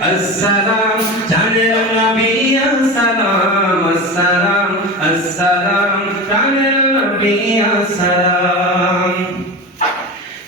আসসালাম জানের নবী আসসালাম আসসালাম আসসালাম জানের নবী আসসালাম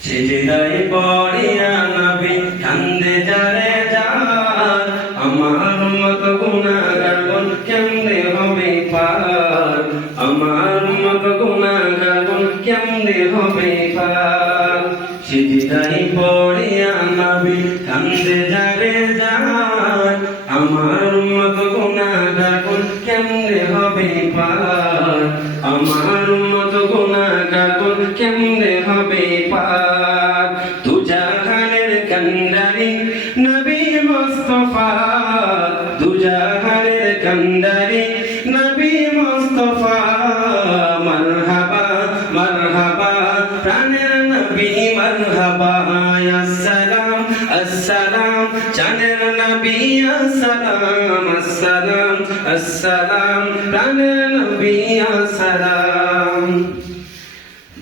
সিজদায় পড়িয়া নবী কান্দে যারে যার আমার মত গুনাহগার বোন কেমনে হবে পার আমার মত গুনাহগার বোন কেমনে হবে পার সিজদায় পড়িয়া নবী কান্দে যারে যার আমার মত গুনাহগার বোন কেমনে হবে পার আমার মত গুনাহগার বোন কেমনে হবে পার তু জাহানের কান্ডারি নবী মুস্তাফা তু জাহানের কান্ডারি নবী মুস্তাফা মারহাবা মারহাবা প্রাণের নবী মারহাবা আসসালাম আসসালাম জানের নবী আসসালাম আসসালাম আসসালাম প্রাণের নবী আসসালাম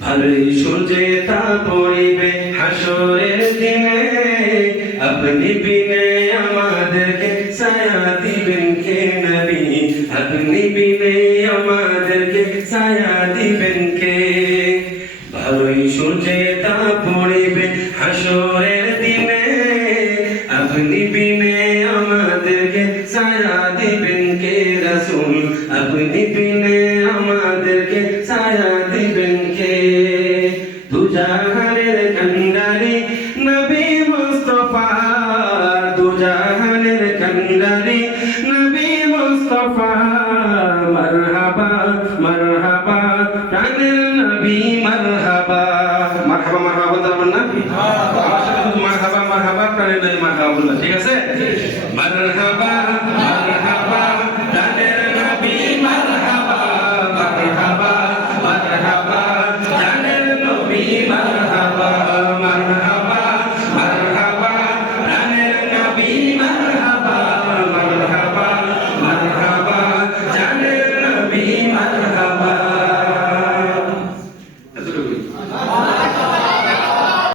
ভালোই সূর্যে তা পড়িবে হাসরের দিনে আপনি বিনে আমাদেরকে ছায়া দিবেন কে নবী আপনি বিনে আমাদেরকে ছায়া দিবেন কে ভালোই সূর্যে তা পড়িবে হাসরের দিনে আপনি বিনে আমাদেরকে ছায়া দিবেন কে রাসূল আপনি বিনে আমাদেরকে ছায়া দিবেন কে দু জাহানের কান্ডারি নবী মুস্তাফা দু জাহানের কান্ডারি নবী মুস্তাফা মারহাবা মারহাবা প্রাণের নবী মারহাবা মারহাবা মারহাবা বলতে না মারহাবা মারহাবা প্রাণের নবী মারহাবা বলতে ঠিক আছে মারহাবা